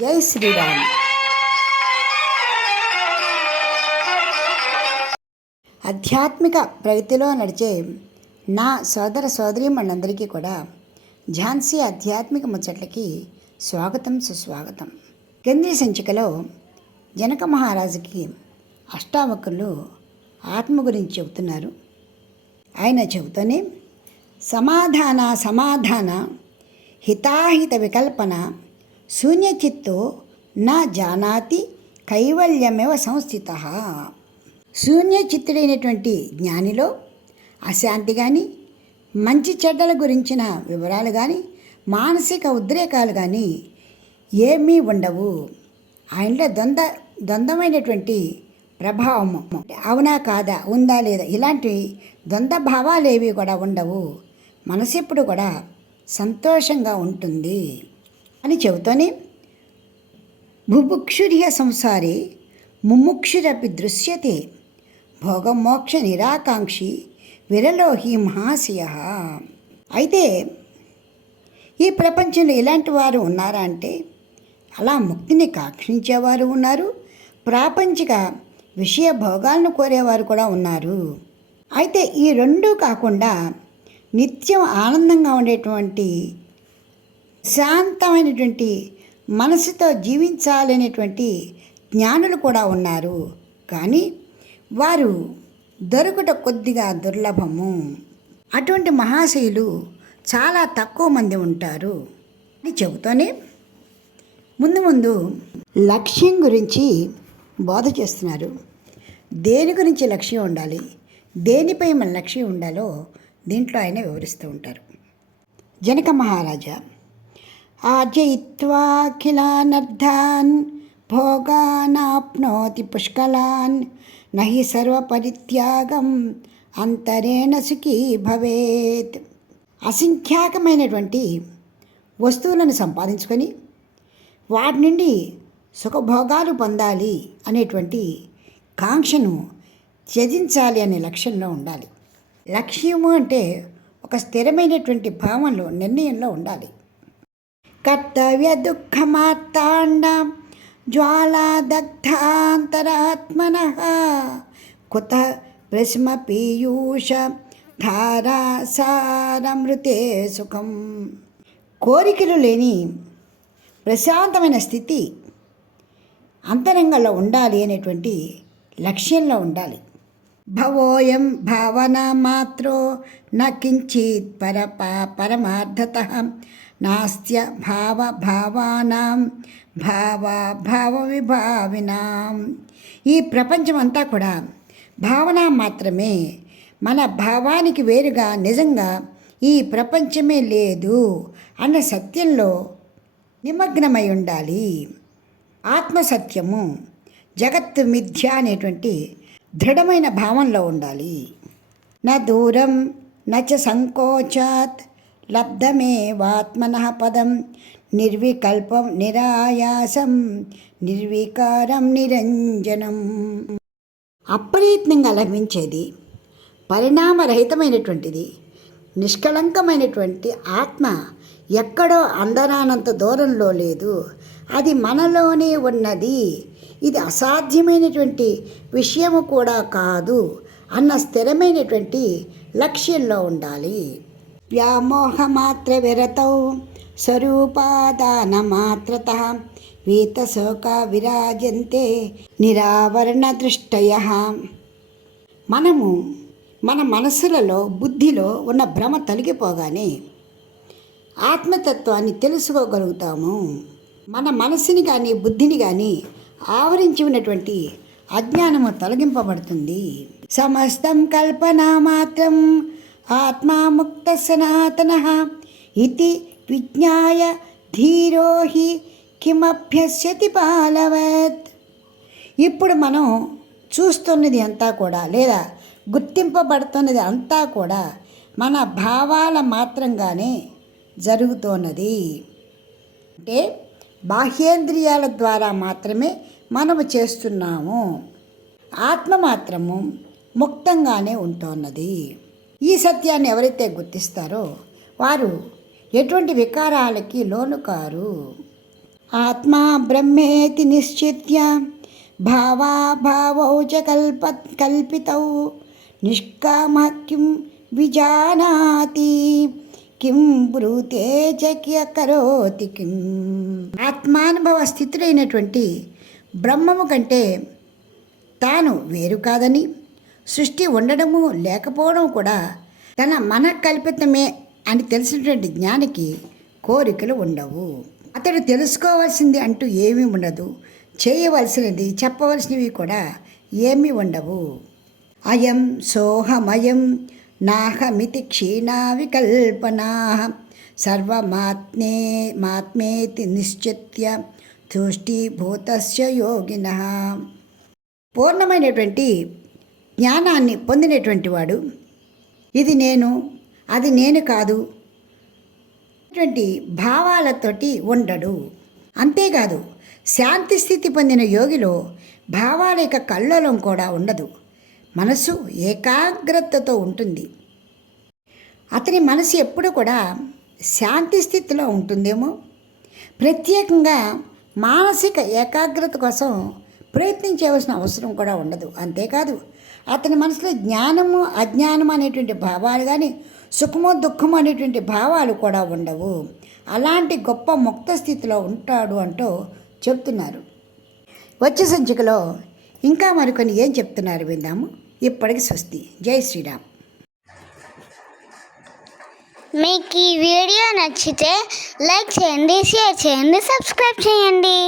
జై శ్రీరామ్. ఆధ్యాత్మిక ప్రగతిలో నడిచే నా సోదర సోదరీమణులందరికీ కూడా ఝాన్సీ ఆధ్యాత్మిక ముచ్చట్లకి స్వాగతం సుస్వాగతం. కేంద్రీయ సంచికలో జనక మహారాజుకి అష్టావకులు ఆత్మ గురించి చెబుతున్నారు. ఆయన చెబుతూనే సమాధాన సమాధాన హితాహిత వికల్పన శూన్యచిత్తో నా జానాతి కైవల్యమేవ సంస్థిత. శూన్యచిత్తుడైనటువంటి జ్ఞానిలో అశాంతి కానీ మంచి చెడ్డల గురించిన వివరాలు కానీ మానసిక ఉద్రేకాలు కానీ ఏమీ ఉండవు. ఆయనలో ద్వంద్వ ద్వంద్వమైనటువంటి ప్రభావం. అవునా కాదా ఉందా లేదా ఇలాంటి ద్వంద్వ భావాలు ఏవి కూడా ఉండవు. మనసు ఎప్పుడు కూడా సంతోషంగా ఉంటుంది. అని చెబుతూనే బుభుక్షుర్య సంసారే ముముక్షురపి దృశ్యతే భోగమోక్ష నిరాకాంక్షి విరలోహి మహాశయ. అయితే ఈ ప్రపంచంలో ఇలాంటి వారు ఉన్నారా అంటే అలా ముక్తిని కాక్షించేవారు ఉన్నారు ప్రాపంచిక విషయ భోగాలను కోరేవారు కూడా ఉన్నారు. అయితే ఈ రెండూ కాకుండా నిత్యం ఆనందంగా ఉండేటువంటి శాంతమైనటువంటి మనసుతో జీవించాలనేటువంటి జ్ఞానులు కూడా ఉన్నారు. కానీ వారు దొరుకుట కొద్దిగా దుర్లభము. అటువంటి మహాశయులు చాలా తక్కువ మంది ఉంటారు. అని చెబుతూనే ముందు ముందు లక్ష్యం గురించి బోధ చేస్తున్నారు. దేని గురించి లక్ష్యం ఉండాలి? దేనిపై మన లక్ష్యం ఉండాలో దీంట్లో ఆయన వివరిస్తూ ఉంటారు. జనక మహారాజా ఆర్జయిత్వాఖిలానర్థాన్ భోగానాప్నోతి పుష్కలాన్ నహి సర్వపరిత్యాగం అంతరేణ సుఖీ భవేత్ అసంఖ్యాకమైనటువంటి వస్తువులను సంపాదించుకొని వాటి నుండి సుఖభోగాలు పొందాలి అనేటువంటి కాంక్షను త్యజించాలి అనే లక్ష్యంలో ఉండాలి. లక్ష్యము అంటే ఒక స్థిరమైనటువంటి భావనలో నిర్ణయంలో ఉండాలి. కర్తవ్య దుఃఖమార్తాండ జ్వాలాదగ్ధాంతరాత్మన కుత భ్రష్మ పీయూష ధారాసారమృతే సుఖం కోరికలు లేని ప్రశాంతమైన స్థితి అంతరంగంలో ఉండాలి అనేటువంటి లక్ష్యంలో ఉండాలి. భవోయం భావన మాత్రో న కించిత్ పరప పరమార్థత నాస్త్య భావ భావానాం భావ భావ విభావినాం ఈ ప్రపంచమంతా కూడా భావన మాత్రమే మన భావానికి వేరుగా నిజంగా ఈ ప్రపంచమే లేదు అన్న సత్యంలో నిమగ్నమై ఉండాలి. ఆత్మసత్యము జగత్తు మిథ్య అనేటువంటి దృఢమైన భావంలో ఉండాలి. నా దూరం నచ సంకోచాత్ లబ్ధమేవాత్మన పదం. నిర్వికల్పం నిరాయాసం నిర్వికారం నిరంజనం. అప్రయత్నంగా లభించేది పరిణామరహితమైనటువంటిది నిష్కళంకమైనటువంటి ఆత్మ ఎక్కడో అందరానంత దూరంలో లేదు. అది మనలోనే ఉన్నది. ఇది అసాధ్యమైనటువంటి విషయము కూడా కాదు అన్న స్థిరమైనటువంటి లక్ష్యంలో ఉండాలి. వ్యామోహమాత్రవిరతౌ స్వరూపాదానమాత్రత. మాత్రత వీతశోక విరాజంతే నిరావరణ దృష్టయ మనము మన మనసులలో బుద్ధిలో ఉన్న భ్రమ తొలగిపోగానే ఆత్మతత్వాన్ని తెలుసుకోగలుగుతాము. మన మనసుని కానీ బుద్ధిని కానీ ఆవరించి ఉన్నటువంటి అజ్ఞానము తొలగింపబడుతుంది. సమస్తం కల్పన మాత్రం ఆత్మాముక్త సనాతన ఇది విజ్ఞాయ ధీరో హి కిమభ్యస్యతి పాలవత్ ఇప్పుడు మనం చూస్తున్నది అంతా కూడా లేదా గుర్తింపబడుతున్నది అంతా కూడా మన భావాల మాత్రంగానే జరుగుతున్నది. అంటే బాహ్యేంద్రియాల ద్వారా మాత్రమే మనము చేస్తున్నాము. ఆత్మ మాత్రము ముక్తంగానే ఉంటున్నది. ఈ సత్యాన్ని ఎవరైతే గుర్తిస్తారో వారు ఎటువంటి వికారాలకి లోను కారు? ఆత్మా బ్రహ్మేతి నిశ్చిత్య భావాభావౌ చ కల్ప కల్పితౌ. నిష్కామక్యం విజానాతి. కిం బ్రూతే చ కరోతి కిం. ఆత్మానుభవ స్థితులైనటువంటి బ్రహ్మము కంటే తాను వేరు కాదని సృష్టి ఉండడము లేకపోవడం కూడా తన మన కల్పితమే అని తెలిసినటువంటి జ్ఞానికి కోరికలు ఉండవు. అతడు తెలుసుకోవాల్సింది అంటూ ఏమీ ఉండదు. చేయవలసినది చెప్పవలసినవి కూడా ఏమీ ఉండవు. అయం సోహమయం నాహమితి క్షీణా వికల్పనా సర్వమాత్మే మాత్మేతి నిశ్చిత్య తుష్టిభూతస్య యోగిన. పూర్ణమైనటువంటి జ్ఞానాన్ని పొందినటువంటి వాడు. ఇది నేను అది నేను కాదు. అటువంటి భావాలతోటి ఉండడు. అంతేకాదు శాంతి స్థితి పొందిన యోగిలో భావాల యొక్క కల్లోలం కూడా ఉండదు. మనసు ఏకాగ్రతతో ఉంటుంది. అతని మనసు ఎప్పుడు కూడా శాంతి స్థితిలో ఉంటుందేమో? ప్రత్యేకంగా మానసిక ఏకాగ్రత కోసం ప్రయత్నించవలసిన అవసరం కూడా ఉండదు. అంతేకాదు అతని మనసులో జ్ఞానము అజ్ఞానము అనేటువంటి భావాలు కానీ సుఖము దుఃఖము అనేటువంటి భావాలు కూడా ఉండవు. అలాంటి గొప్ప ముక్త స్థితిలో ఉంటాడు అంటూ చెప్తున్నారు. వచ్చే సంచికలో ఇంకా మరికొన్ని ఏం చెప్తున్నారు విందాము. ఇప్పటికి స్వస్తి. జై శ్రీరామ్. మీకు ఈ వీడియో నచ్చితే లైక్ చేయండి షేర్ చేయండి సబ్స్క్రైబ్ చేయండి.